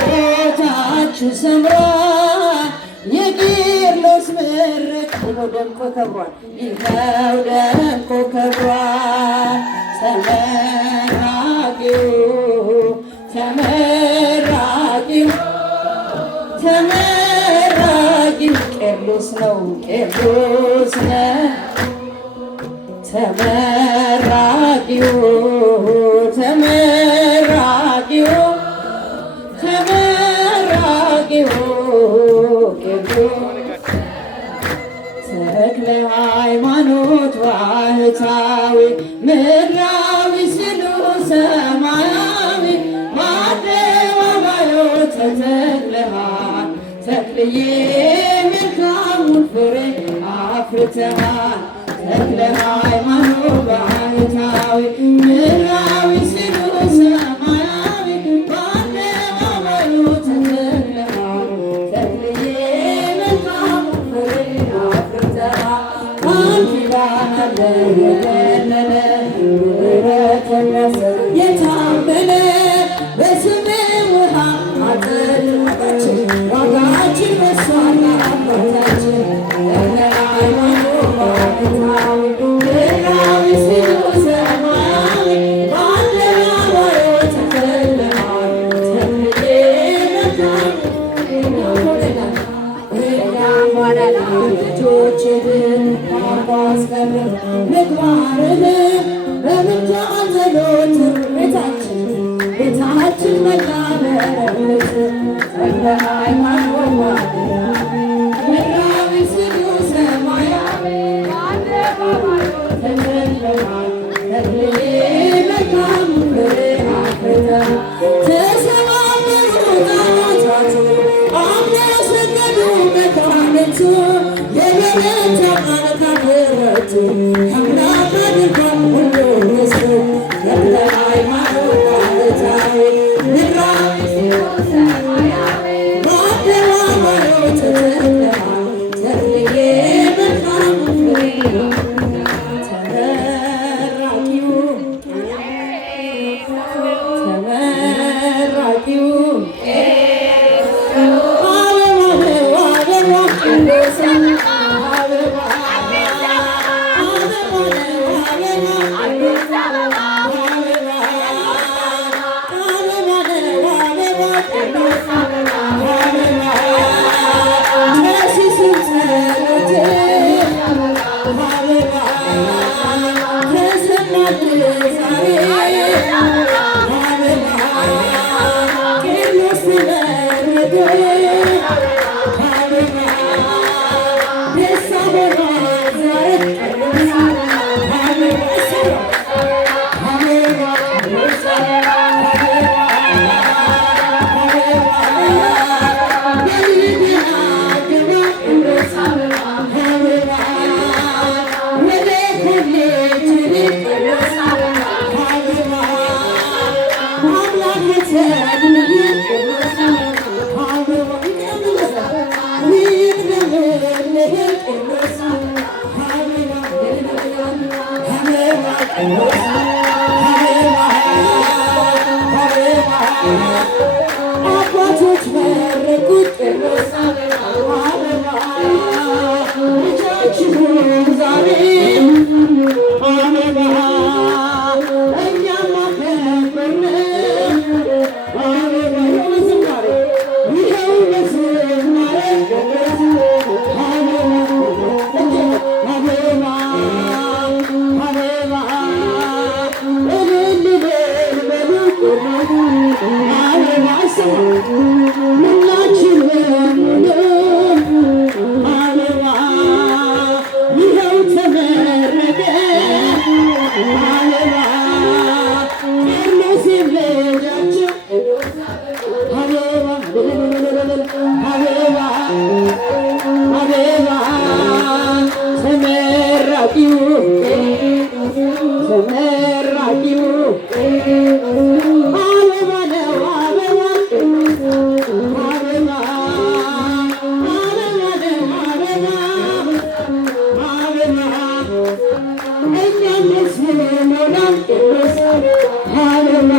ጸሎታችሁ ሰምራ የቂርሎስ ምርቅ ደምቆ ከብሯል። ይኸው ደምቆ ከብሯል። ተመራቂው ተመራቂው ተመራቂው ቄርሎስ ነው ቄርሎስ ነው ተመራቂው ተመራቂው ተመራቂው ተክለ ሃይማኖት ባህታዊ ምድራዊ ስሉ ሰማያዊ በአደባባዩ ተተክለሃል። ተክልዬ መልካሙን ፍሬ አፍርተሃል። ተክለ ሃይማኖት ባህታዊ ምድራዊ ስሉ ሰማያዊ በአደባባዩ ተተክለሃል። ተክልዬ መልካሙን ፍሬ አፍርተሃል። ቃል ኪዳን አለ የገነነ ምሕረት የታመነ በስምህ ውሃ አጥልቃችን ዋጋችን በሷና አባታችን ተክለ ሃይማኖት ባህታዊ ምድራዊ ስሉ ሰማያዊ በአደባባዩ ተተክለሃል። ተክልዬ መልካሙን እኛም ሆነናል ልጆችህን ማስከበር ምግባርህን በምልጃ ጸሎት ቤታችን ቤታችን መላበረት ተክለ ሃይማኖት ምድራዊ ስሉ ሰማያዊ በአደባባዩ ተተክለሃል። ተክልዬ መልካሙን ፍሬ አፍርተሃል። ተሰባበሩ ጣዖታቱ አምነው ሰገዱ መኳንንቱ የበረታ ቃል ካደረቱ አምላክ አድርጎ አበባ ተሰማት ዛሬ አበባ ቅዱስ ተመረጠ አበባ ደስ አበባ ዛሬ አባቶች መረቁት አበባ ልጃችሁን ዛሬ አበባ እኛም አከበርን አበባ ዝማሬ ይኸው በዝማሬ አበባ አበባ እልል በሉ አበባ ሁላችን አበባ ይኸው ተመረቀ አበባ ቀርኖስ ልጃቸው አበባ አበባ አበባ ተመራቂው ተመራቂው አበባ ነው አበባ አበባ አበባ ነው አበባ አበባ እኛም መስሎናል አበባ